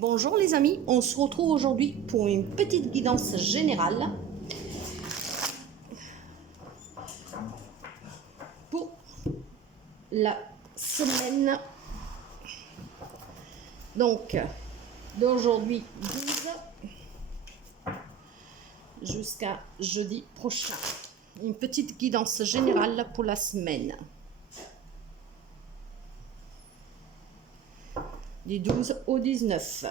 Bonjour les amis, on se retrouve aujourd'hui pour une petite guidance générale pour la semaine donc d'aujourd'hui 12 jusqu'à jeudi prochain. Une petite guidance générale pour la semaine du 12 au 19.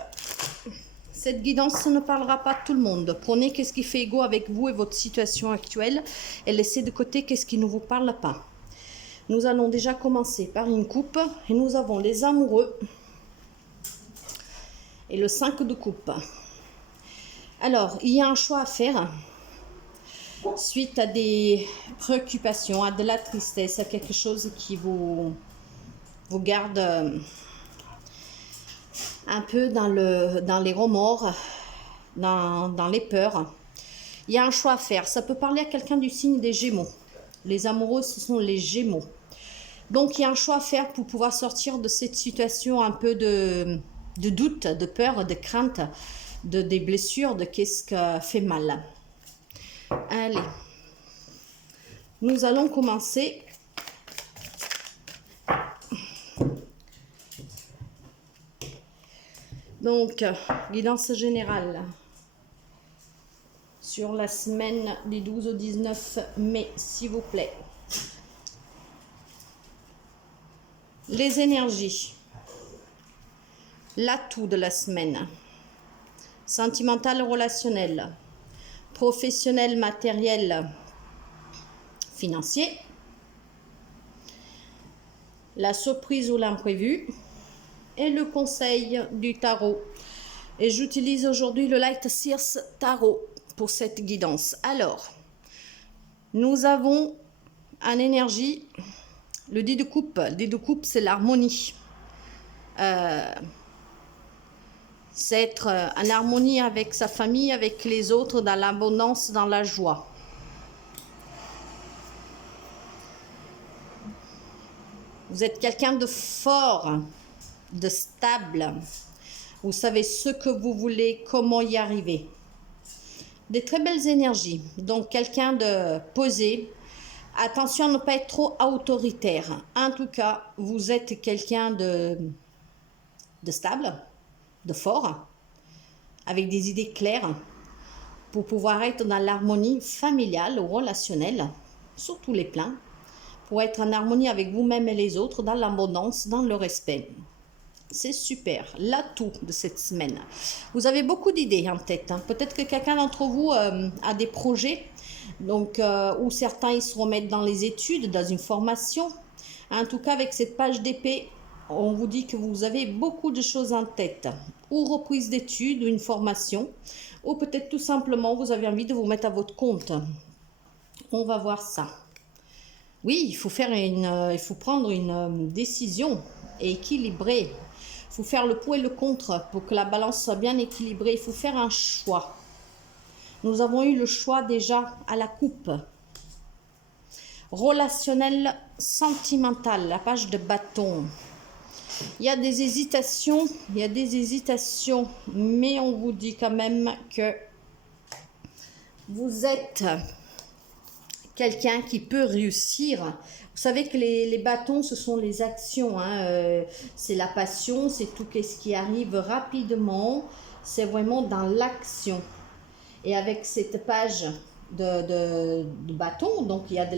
Cette guidance ne parlera pas à tout le monde. Prenez qu'est-ce qui fait égo avec vous et votre situation actuelle et laissez de côté qu'est-ce qui ne vous parle pas. Nous allons déjà commencer par une coupe et nous avons les amoureux et le 5 de coupe. Alors, il y a un choix à faire suite à des préoccupations, à de la tristesse, à quelque chose qui vous garde un peu dans les remords, dans les peurs. Il y a un choix à faire. Ça peut parler à quelqu'un du signe des Gémeaux. Les amoureux, ce sont les Gémeaux. Donc, il y a un choix à faire pour pouvoir sortir de cette situation un peu de doute, de peur, de crainte, des blessures, de qu'est-ce qui fait mal. Allez, nous allons commencer. Donc, guidance générale sur la semaine du 12 au 19 mai, s'il vous plaît. Les énergies. L'atout de la semaine. Sentimental, relationnel. Professionnel, matériel, financier. La surprise ou l'imprévu. Et le conseil du tarot. Et j'utilise aujourd'hui le Light Seers Tarot pour cette guidance. Alors, nous avons en énergie le dé de coupe. Le dé de coupe, c'est l'harmonie. C'est être en harmonie avec sa famille, avec les autres, dans l'abondance, dans la joie. Vous êtes quelqu'un de fort, de stable. Vous savez ce que vous voulez, comment y arriver. Des très belles énergies. Donc, quelqu'un de posé. Attention à ne pas être trop autoritaire. En tout cas, vous êtes quelqu'un de stable, de fort, avec des idées claires pour pouvoir être dans l'harmonie familiale ou relationnelle, sur tous les plans, pour être en harmonie avec vous-même et les autres, dans l'abondance, dans le respect. C'est super, l'atout de cette semaine. Vous avez beaucoup d'idées en tête. Hein. Peut-être que quelqu'un d'entre vous a des projets, donc, où certains ils se remettent dans les études, dans une formation. En tout cas, avec cette page d'épée, on vous dit que vous avez beaucoup de choses en tête. Ou reprise d'études, ou une formation, ou peut-être tout simplement vous avez envie de vous mettre à votre compte. On va voir ça. Oui, il faut prendre une décision équilibrée. Il faut faire le pour et le contre pour que la balance soit bien équilibrée. Il faut faire un choix. Nous avons eu le choix déjà à la coupe. Relationnel, sentimental, la page de bâton. Il y a des hésitations, mais on vous dit quand même que vous êtes quelqu'un qui peut réussir. Vous savez que les bâtons, ce sont les actions. Hein. C'est la passion, c'est tout ce qui arrive rapidement. C'est vraiment dans l'action. Et avec cette page de bâton, donc il y a de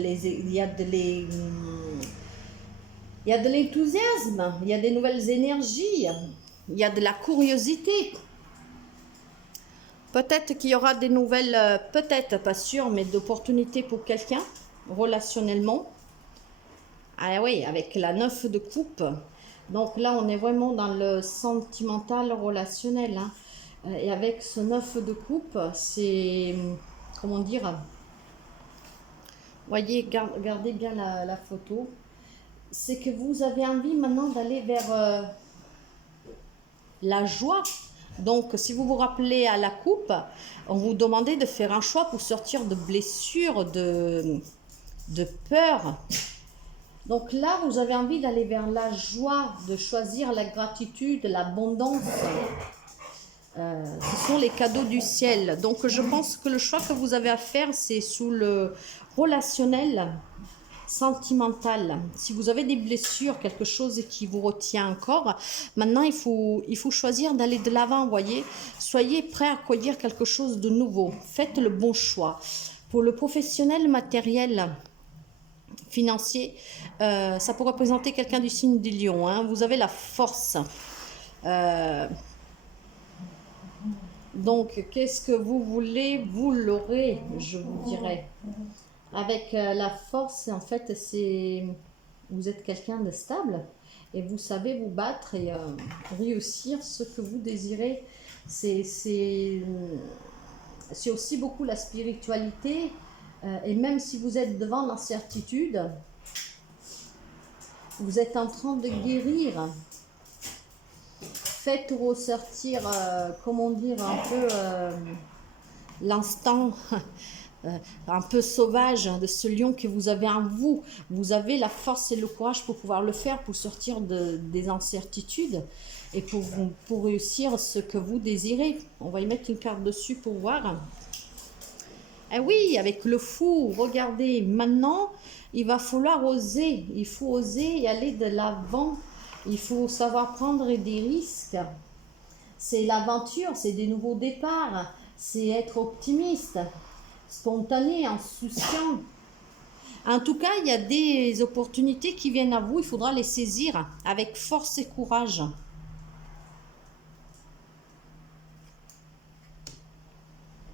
l'enthousiasme, il y a des nouvelles énergies, il y a de la curiosité. Peut-être qu'il y aura des nouvelles, peut-être, pas sûr, mais d'opportunités pour quelqu'un, relationnellement. Ah oui, avec la 9 de coupe. Donc là, on est vraiment dans le sentimental relationnel. Hein. Et avec ce 9 de coupe, c'est, comment dire, voyez, regardez bien la photo. C'est que vous avez envie maintenant d'aller vers la joie. Donc, si vous vous rappelez à la coupe, on vous demandait de faire un choix pour sortir de blessures, de peur. Donc là, vous avez envie d'aller vers la joie, de choisir la gratitude, l'abondance. Ce sont les cadeaux du ciel. Donc, je pense que le choix que vous avez à faire, c'est sous le relationnel, sentimental. Si vous avez des blessures, quelque chose qui vous retient encore, maintenant, il faut choisir d'aller de l'avant, voyez. Soyez prêt à accueillir quelque chose de nouveau. Faites le bon choix. Pour le professionnel matériel, financier, ça peut représenter quelqu'un du signe du lion, hein. Vous avez la force. Donc, qu'est-ce que vous voulez, vous l'aurez, je vous dirais. Avec la force, en fait, c'est vous êtes quelqu'un de stable et vous savez vous battre et réussir ce que vous désirez. C'est aussi beaucoup la spiritualité. Et même si vous êtes devant l'incertitude, vous êtes en train de guérir. Faites ressortir, comment dire, un peu l'instant un peu sauvage de ce lion que vous avez en vous. Vous avez la force et le courage pour pouvoir le faire, pour sortir des incertitudes et pour réussir ce que vous désirez. On va y mettre une carte dessus pour voir. Ah oui, avec le fou, regardez, maintenant, il va falloir oser. Il faut oser et aller de l'avant. Il faut savoir prendre des risques. C'est l'aventure, c'est des nouveaux départs. C'est être optimiste, spontané, insouciant. En tout cas, il y a des opportunités qui viennent à vous. Il faudra les saisir avec force et courage.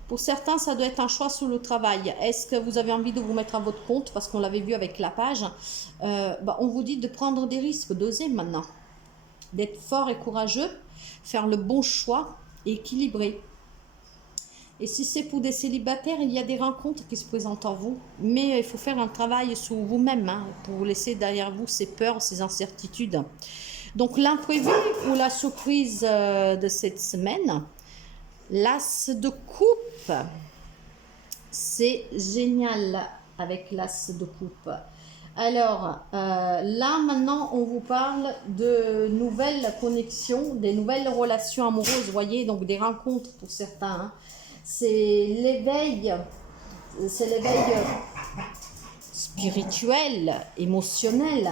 Pour certains, ça doit être un choix sur le travail. Est-ce que vous avez envie de vous mettre à votre compte? Parce qu'on l'avait vu avec la page. On vous dit de prendre des risques, d'oser maintenant. D'être fort et courageux, faire le bon choix et équilibré. Et si c'est pour des célibataires, il y a des rencontres qui se présentent en vous. Mais il faut faire un travail sur vous-même pour laisser derrière vous ces peurs, ces incertitudes. Donc l'imprévu ou la surprise de cette semaine, l'as de coupe, c'est génial avec l'as de coupe. Alors, là maintenant, on vous parle de nouvelles connexions, des nouvelles relations amoureuses, vous voyez, donc des rencontres pour certains. C'est l'éveil spirituel, émotionnel.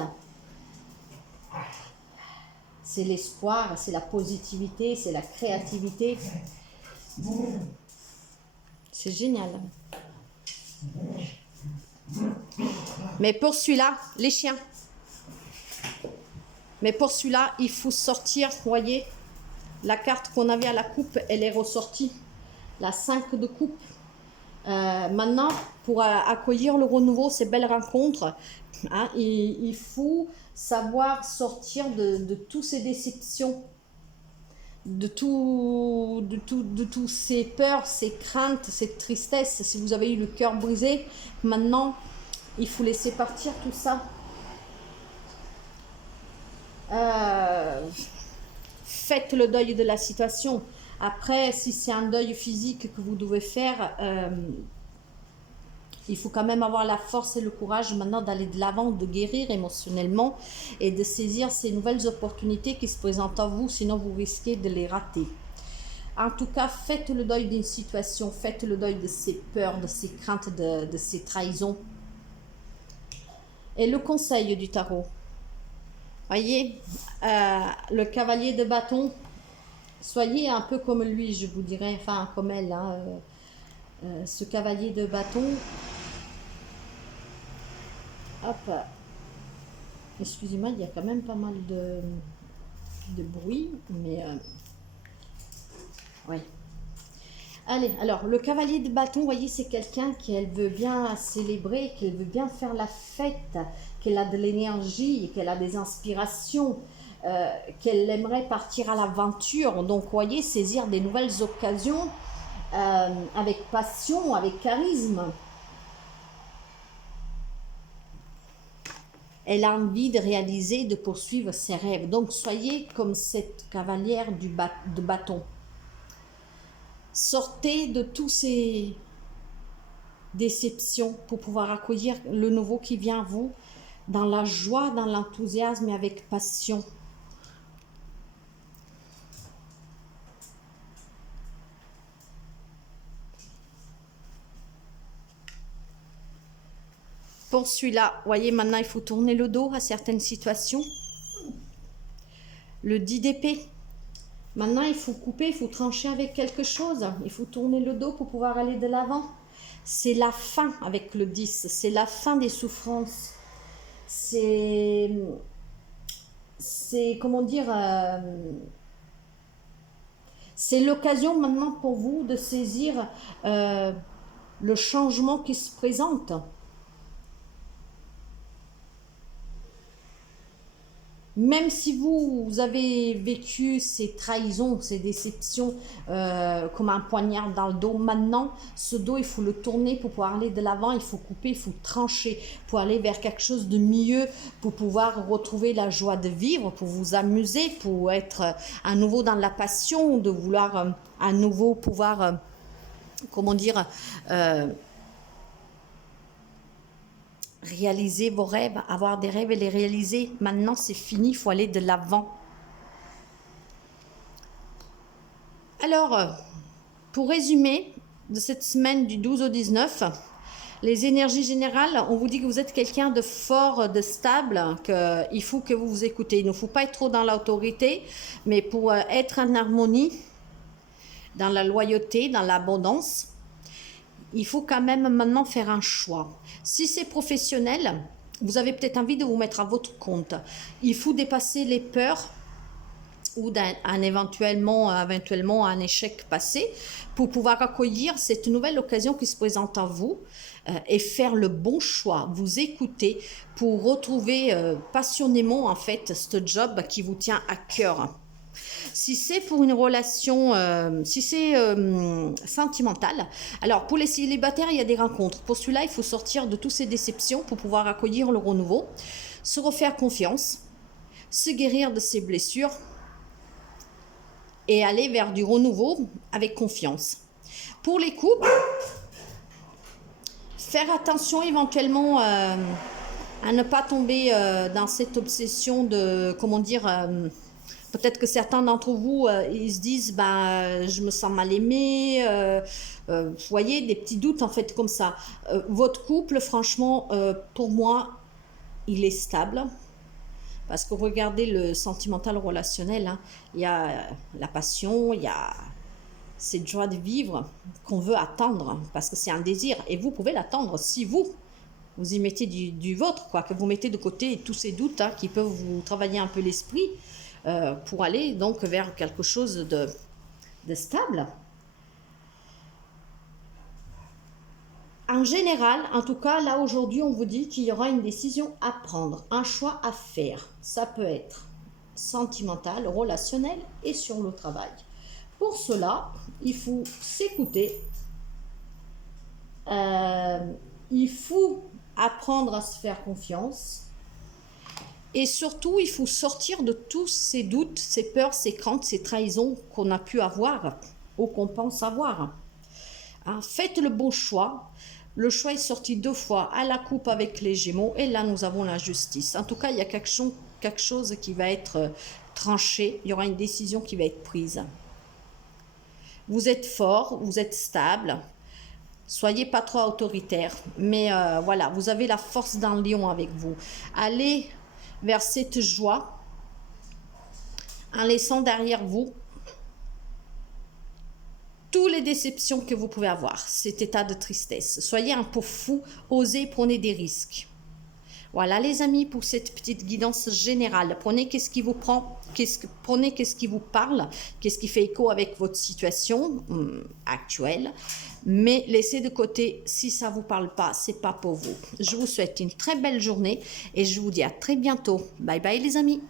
C'est l'espoir, c'est la positivité, c'est la créativité. C'est génial. Mais pour celui-là, les chiens. Mais pour celui-là, il faut sortir, vous voyez, la carte qu'on avait à la coupe, elle est ressortie. La 5 de coupe. Maintenant, pour accueillir le renouveau, ces belles rencontres, il faut savoir sortir de toutes ces déceptions, de toutes ces peurs, ces craintes, cette tristesse. Si vous avez eu le cœur brisé, maintenant, il faut laisser partir tout ça. Faites le deuil de la situation. Après, si c'est un deuil physique que vous devez faire, il faut quand même avoir la force et le courage maintenant d'aller de l'avant, de guérir émotionnellement et de saisir ces nouvelles opportunités qui se présentent à vous, sinon vous risquez de les rater. En tout cas, faites le deuil d'une situation, faites le deuil de ces peurs, de ces craintes, de ces trahisons. Et le conseil du tarot, voyez, le cavalier de bâton, soyez un peu comme lui, je vous dirais, enfin comme elle, ce cavalier de bâton. Hop, excusez-moi, il y a quand même pas mal de bruit, mais oui. Allez, alors le cavalier de bâton, vous voyez, c'est quelqu'un qui elle veut bien célébrer, qui veut bien faire la fête, qu'elle a de l'énergie, qu'elle a des inspirations, qu'elle aimerait partir à l'aventure. Donc, vous voyez, saisir des nouvelles occasions avec passion, avec charisme. Elle a envie de réaliser, de poursuivre ses rêves. Donc, soyez comme cette cavalière de bâton. Sortez de tous ces déceptions pour pouvoir accueillir le nouveau qui vient à vous dans la joie, dans l'enthousiasme et avec passion. Pour celui-là, voyez, maintenant, il faut tourner le dos à certaines situations. Le 10 d'épée. Maintenant, il faut couper, il faut trancher avec quelque chose. Il faut tourner le dos pour pouvoir aller de l'avant. C'est la fin avec le 10. C'est la fin des souffrances. C'est comment dire, c'est l'occasion maintenant pour vous de saisir le changement qui se présente. Même si vous avez vécu ces trahisons, ces déceptions comme un poignard dans le dos, maintenant, ce dos, il faut le tourner pour pouvoir aller de l'avant, il faut couper, il faut trancher, pour aller vers quelque chose de mieux, pour pouvoir retrouver la joie de vivre, pour vous amuser, pour être à nouveau dans la passion, de vouloir à nouveau pouvoir, comment dire, réaliser vos rêves, avoir des rêves et les réaliser. Maintenant, c'est fini, il faut aller de l'avant. Alors, pour résumer, de cette semaine du 12 au 19, les énergies générales, on vous dit que vous êtes quelqu'un de fort, de stable, qu'il faut que vous vous écoutez. Il ne faut pas être trop dans l'autorité, mais pour être en harmonie, dans la loyauté, dans l'abondance, il faut quand même maintenant faire un choix. Si c'est professionnel, vous avez peut-être envie de vous mettre à votre compte. Il faut dépasser les peurs ou éventuellement un échec passé pour pouvoir accueillir cette nouvelle occasion qui se présente à vous et faire le bon choix, vous écouter pour retrouver passionnément en fait ce job qui vous tient à cœur. Si c'est pour une relation, si c'est sentimental, alors pour les célibataires, il y a des rencontres. Pour celui-là, il faut sortir de toutes ces déceptions pour pouvoir accueillir le renouveau, se refaire confiance, se guérir de ses blessures et aller vers du renouveau avec confiance. Pour les couples, faire attention éventuellement à ne pas tomber dans cette obsession de, comment dire... peut-être que certains d'entre vous, ils se disent, je me sens mal aimé, vous voyez, des petits doutes en fait comme ça. Votre couple, franchement, pour moi, il est stable. Parce que regardez le sentimental relationnel, hein, il y a la passion, il y a cette joie de vivre qu'on veut attendre, parce que c'est un désir. Et vous pouvez l'attendre si vous y mettez du vôtre, quoi, que vous mettez de côté tous ces doutes hein, qui peuvent vous travailler un peu l'esprit. Pour aller donc vers quelque chose de stable. En général, en tout cas, là aujourd'hui, on vous dit qu'il y aura une décision à prendre, un choix à faire. Ça peut être sentimental, relationnel et sur le travail. Pour cela, il faut s'écouter, il faut apprendre à se faire confiance. Et surtout, il faut sortir de tous ces doutes, ces peurs, ces craintes, ces trahisons qu'on a pu avoir ou qu'on pense avoir. Hein, faites le bon choix. Le choix est sorti 2 fois à la coupe avec les Gémeaux et là, nous avons la justice. En tout cas, il y a quelque chose qui va être tranché. Il y aura une décision qui va être prise. Vous êtes fort, vous êtes stable. Soyez pas trop autoritaire. Mais voilà, vous avez la force d'un lion avec vous. Allez vers cette joie, en laissant derrière vous toutes les déceptions que vous pouvez avoir, cet état de tristesse. Soyez un peu fou, osez, prenez des risques. Voilà les amis pour cette petite guidance générale. Prenez qu'est-ce qui vous prend, prenez qu'est-ce qui vous parle, qu'est-ce qui fait écho avec votre situation actuelle. Mais laissez de côté, si ça ne vous parle pas, c'est pas pour vous. Je vous souhaite une très belle journée et je vous dis à très bientôt. Bye bye les amis.